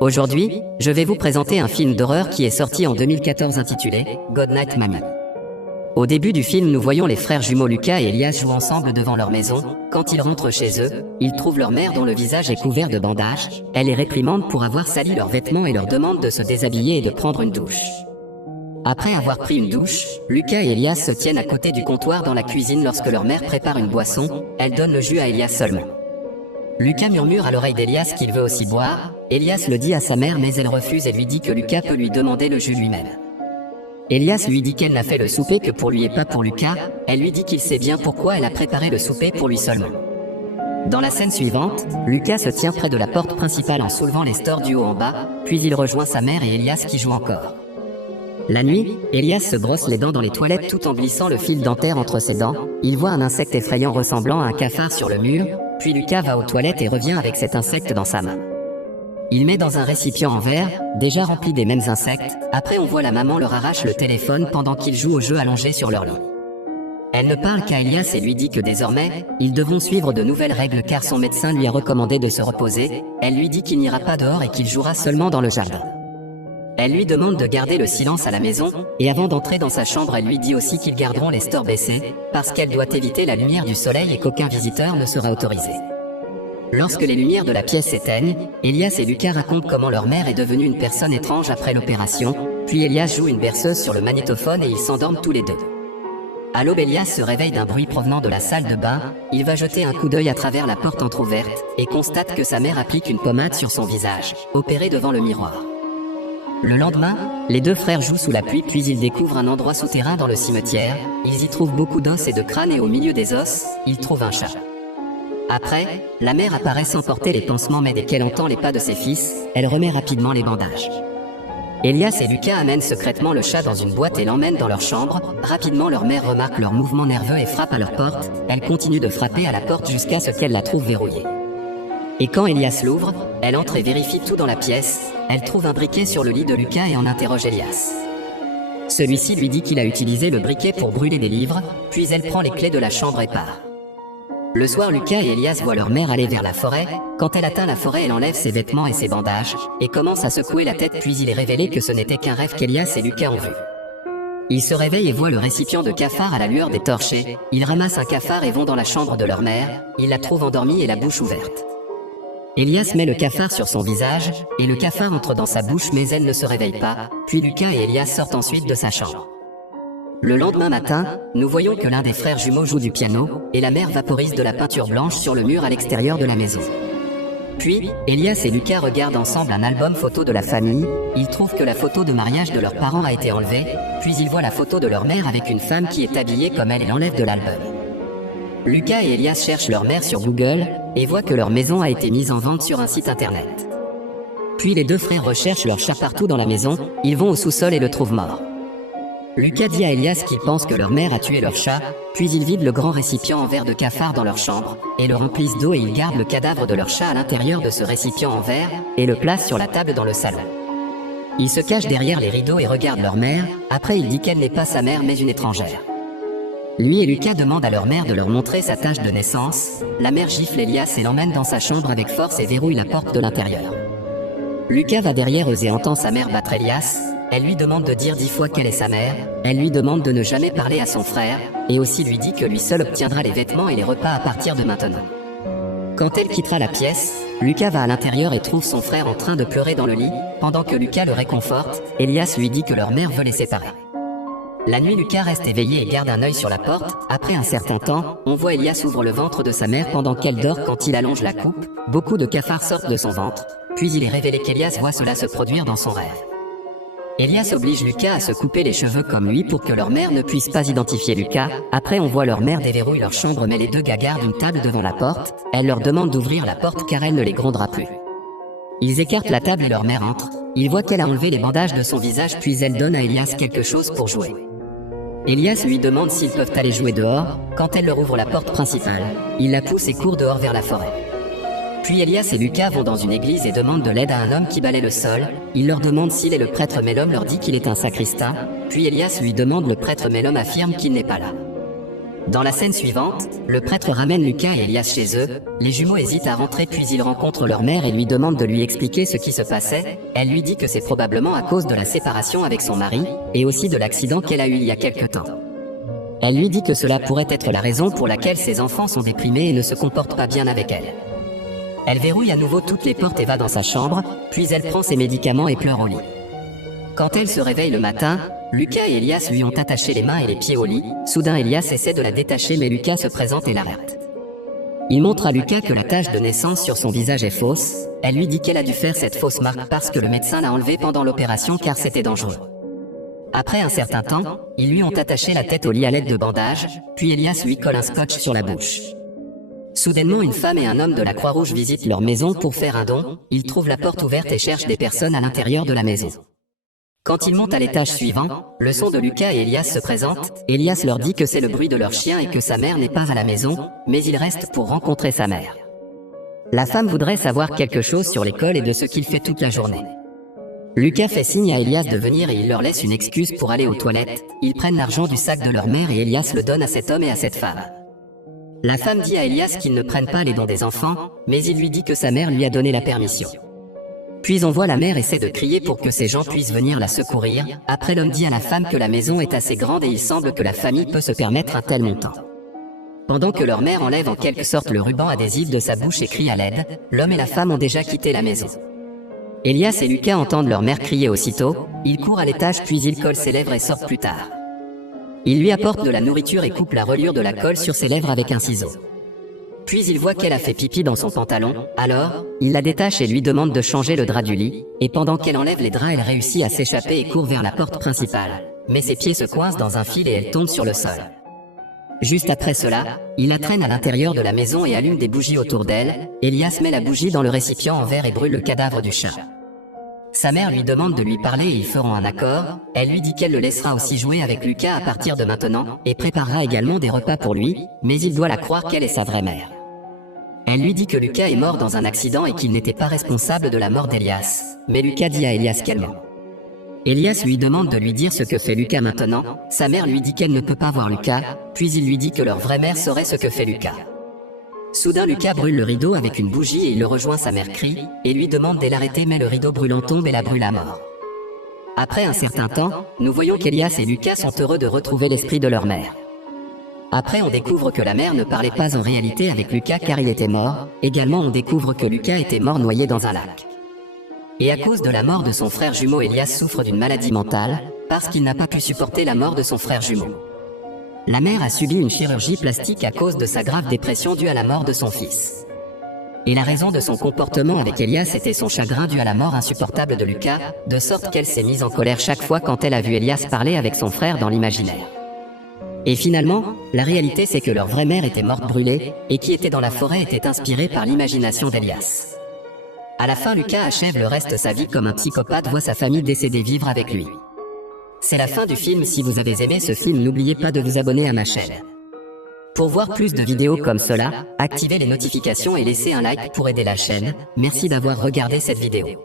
Aujourd'hui, je vais vous présenter un film d'horreur qui est sorti en 2014 intitulé Goodnight Mommy. Au début du film, nous voyons les frères jumeaux Lucas et Elias jouer ensemble devant leur maison. Quand ils rentrent chez eux, ils trouvent leur mère dont le visage est couvert de bandages. Elle les réprimande pour avoir sali leurs vêtements et leur demande de se déshabiller et de prendre une douche. Après avoir pris une douche, Lucas et Elias se tiennent à côté du comptoir dans la cuisine lorsque leur mère prépare une boisson. Elle donne le jus à Elias seulement. Lucas murmure à l'oreille d'Elias qu'il veut aussi boire. Elias le dit à sa mère mais elle refuse et lui dit que Lucas peut lui demander le jus lui-même. Elias lui dit qu'elle n'a fait le souper que pour lui et pas pour Lucas. Elle lui dit qu'il sait bien pourquoi elle a préparé le souper pour lui seulement. Dans la scène suivante, Lucas se tient près de la porte principale en soulevant les stores du haut en bas, puis il rejoint sa mère et Elias qui jouent encore. La nuit, Elias se brosse les dents dans les toilettes tout en glissant le fil dentaire entre ses dents. Il voit un insecte effrayant ressemblant à un cafard sur le mur, puis Lucas va aux toilettes et revient avec cet insecte dans sa main. Il met dans un récipient en verre, déjà rempli des mêmes insectes. Après on voit la maman leur arrache le téléphone pendant qu'ils jouent au jeu allongés sur leur lit. Elle ne parle qu'à Elias et lui dit que désormais, ils devront suivre de nouvelles règles car son médecin lui a recommandé de se reposer. Elle lui dit qu'il n'ira pas dehors et qu'il jouera seulement dans le jardin. Elle lui demande de garder le silence à la maison, et avant d'entrer dans sa chambre elle lui dit aussi qu'ils garderont les stores baissés, parce qu'elle doit éviter la lumière du soleil et qu'aucun visiteur ne sera autorisé. Lorsque les lumières de la pièce s'éteignent, Elias et Lucas racontent comment leur mère est devenue une personne étrange après l'opération, puis Elias joue une berceuse sur le magnétophone et ils s'endorment tous les deux. À l'aube, Elias se réveille d'un bruit provenant de la salle de bain. Il va jeter un coup d'œil à travers la porte entrouverte, et constate que sa mère applique une pommade sur son visage, opérée devant le miroir. Le lendemain, les deux frères jouent sous la pluie puis ils découvrent un endroit souterrain dans le cimetière. Ils y trouvent beaucoup d'os et de crânes et au milieu des os, ils trouvent un chat. Après, la mère apparaît sans porter les pansements mais dès qu'elle entend les pas de ses fils, elle remet rapidement les bandages. Elias et Lucas amènent secrètement le chat dans une boîte et l'emmènent dans leur chambre. Rapidement leur mère remarque leurs mouvements nerveux et frappe à leur porte. Elle continue de frapper à la porte jusqu'à ce qu'elle la trouve verrouillée. Et quand Elias l'ouvre, elle entre et vérifie tout dans la pièce. Elle trouve un briquet sur le lit de Lucas et en interroge Elias. Celui-ci lui dit qu'il a utilisé le briquet pour brûler des livres, puis elle prend les clés de la chambre et part. Le soir, Lucas et Elias voient leur mère aller vers la forêt. Quand elle atteint la forêt, elle enlève ses vêtements et ses bandages, et commence à secouer la tête puis il est révélé que ce n'était qu'un rêve qu'Elias et Lucas ont vu. Ils se réveillent et voient le récipient de cafard à la lueur des torches. Ils ramassent un cafard et vont dans la chambre de leur mère. Ils la trouvent endormie et la bouche ouverte. Elias met le cafard sur son visage, et le cafard entre dans sa bouche mais elle ne se réveille pas, puis Lucas et Elias sortent ensuite de sa chambre. Le lendemain matin, nous voyons que l'un des frères jumeaux joue du piano, et la mère vaporise de la peinture blanche sur le mur à l'extérieur de la maison. Puis, Elias et Lucas regardent ensemble un album photo de la famille. Ils trouvent que la photo de mariage de leurs parents a été enlevée, puis ils voient la photo de leur mère avec une femme qui est habillée comme elle et l'enlève de l'album. Lucas et Elias cherchent leur mère sur Google, et voient que leur maison a été mise en vente sur un site internet. Puis les deux frères recherchent leur chat partout dans la maison. Ils vont au sous-sol et le trouvent mort. Lucas dit à Elias qu'il pense que leur mère a tué leur chat, puis ils vident le grand récipient en verre de cafard dans leur chambre, et le remplissent d'eau et ils gardent le cadavre de leur chat à l'intérieur de ce récipient en verre, et le placent sur la table dans le salon. Ils se cachent derrière les rideaux et regardent leur mère. Après il dit qu'elle n'est pas sa mère mais une étrangère. Lui et Lucas demandent à leur mère de leur montrer sa tâche de naissance. La mère gifle Elias et l'emmène dans sa chambre avec force et verrouille la porte de l'intérieur. Lucas va derrière eux et entend sa mère battre Elias. Elle lui demande de dire 10 fois qu'elle est sa mère. Elle lui demande de ne jamais parler à son frère, et aussi lui dit que lui seul obtiendra les vêtements et les repas à partir de maintenant. Quand elle quittera la pièce, Lucas va à l'intérieur et trouve son frère en train de pleurer dans le lit. Pendant que Lucas le réconforte, Elias lui dit que leur mère veut les séparer. La nuit, Lucas reste éveillé et garde un œil sur la porte. Après un certain temps, on voit Elias ouvre le ventre de sa mère pendant qu'elle dort. Quand il allonge la coupe, beaucoup de cafards sortent de son ventre. Puis il est révélé qu'Elias voit cela se produire dans son rêve. Elias oblige Lucas à se couper les cheveux comme lui pour que leur mère ne puisse pas identifier Lucas. Après on voit leur mère déverrouille leur chambre mais les deux gars gardent une table devant la porte. Elle leur demande d'ouvrir la porte car elle ne les grondera plus. Ils écartent la table et leur mère entre. Ils voient qu'elle a enlevé les bandages de son visage puis elle donne à Elias quelque chose pour jouer. Elias lui demande s'ils peuvent aller jouer dehors. Quand elle leur ouvre la porte principale, il la pousse et court dehors vers la forêt. Puis Elias et Lucas vont dans une église et demandent de l'aide à un homme qui balaie le sol. Il leur demande s'il est le prêtre mais l'homme leur dit qu'il est un sacristain. Puis Elias lui demande le prêtre mais l'homme affirme qu'il n'est pas là. Dans la scène suivante, le prêtre ramène Lucas et Elias chez eux, les jumeaux hésitent à rentrer puis ils rencontrent leur mère et lui demandent de lui expliquer ce qui se passait. Elle lui dit que c'est probablement à cause de la séparation avec son mari, et aussi de l'accident qu'elle a eu il y a quelque temps. Elle lui dit que cela pourrait être la raison pour laquelle ses enfants sont déprimés et ne se comportent pas bien avec elle. Elle verrouille à nouveau toutes les portes et va dans sa chambre, puis elle prend ses médicaments et pleure au lit. Quand elle se réveille le matin, Lucas et Elias lui ont attaché les mains et les pieds au lit. Soudain Elias essaie de la détacher mais Lucas se présente et l'arrête. Il montre à Lucas que la tache de naissance sur son visage est fausse. Elle lui dit qu'elle a dû faire cette fausse marque parce que le médecin l'a enlevée pendant l'opération car c'était dangereux. Après un certain temps, ils lui ont attaché la tête au lit à l'aide de bandages, puis Elias lui colle un scotch sur la bouche. Soudainement une femme et un homme de la Croix-Rouge visitent leur maison pour faire un don. Ils trouvent la porte ouverte et cherchent des personnes à l'intérieur de la maison. Quand ils montent à l'étage suivant, le son de Lucas et Elias se présente. Elias leur dit que c'est le bruit de leur chien et que sa mère n'est pas à la maison, mais il reste pour rencontrer sa mère. La femme voudrait savoir quelque chose sur l'école et de ce qu'il fait toute la journée. Lucas fait signe à Elias de venir et il leur laisse une excuse pour aller aux toilettes. Ils prennent l'argent du sac de leur mère et Elias le donne à cet homme et à cette femme. La femme dit à Elias qu'ils ne prennent pas les dons des enfants, mais il lui dit que sa mère lui a donné la permission. Puis on voit la mère essaie de crier pour que ces gens puissent venir la secourir. Après l'homme dit à la femme que la maison est assez grande et il semble que la famille peut se permettre un tel montant. Pendant que leur mère enlève en quelque sorte le ruban adhésif de sa bouche et crie à l'aide, l'homme et la femme ont déjà quitté la maison. Elias et Lucas entendent leur mère crier aussitôt, ils courent à l'étage puis ils collent ses lèvres et sortent plus tard. Ils lui apportent de la nourriture et coupent la reliure de la colle sur ses lèvres avec un ciseau. Puis il voit qu'elle a fait pipi dans son pantalon, alors, il la détache et lui demande de changer le drap du lit, et pendant qu'elle enlève les draps elle réussit à s'échapper et court vers la porte principale. Mais ses pieds se coincent dans un fil et elle tombe sur le sol. Juste après cela, il la traîne à l'intérieur de la maison et allume des bougies autour d'elle. Elias met la bougie dans le récipient en verre et brûle le cadavre du chat. Sa mère lui demande de lui parler et ils feront un accord. Elle lui dit qu'elle le laissera aussi jouer avec Lucas à partir de maintenant, et préparera également des repas pour lui, mais il doit la croire qu'elle est sa vraie mère. Elle lui dit que Lucas est mort dans un accident et qu'il n'était pas responsable de la mort d'Elias. Mais Lucas dit à Elias qu'elle ment. Elias lui demande de lui dire ce que fait Lucas maintenant. Sa mère lui dit qu'elle ne peut pas voir Lucas, puis il lui dit que leur vraie mère saurait ce que fait Lucas. Soudain Lucas brûle le rideau avec une bougie et il le rejoint, sa mère crie, et lui demande de l'arrêter mais le rideau brûlant tombe et la brûle à mort. Après un certain temps, nous voyons qu'Elias et Lucas sont heureux de retrouver l'esprit de leur mère. Après on découvre que la mère ne parlait pas en réalité avec Lucas car il était mort. Également on découvre que Lucas était mort noyé dans un lac. Et à cause de la mort de son frère jumeau, Elias souffre d'une maladie mentale, parce qu'il n'a pas pu supporter la mort de son frère jumeau. La mère a subi une chirurgie plastique à cause de sa grave dépression due à la mort de son fils. Et la raison de son comportement avec Elias était son chagrin dû à la mort insupportable de Lucas, de sorte qu'elle s'est mise en colère chaque fois quand elle a vu Elias parler avec son frère dans l'imaginaire. Et finalement, la réalité c'est que leur vraie mère était morte brûlée, et qui était dans la forêt était inspirée par l'imagination d'Elias. À la fin Lucas achève le reste de sa vie comme un psychopathe voit sa famille décédée vivre avec lui. C'est la fin du film. Si vous avez aimé ce film, n'oubliez pas de vous abonner à ma chaîne. Pour voir plus de vidéos comme cela, activez les notifications et laissez un like pour aider la chaîne. Merci d'avoir regardé cette vidéo.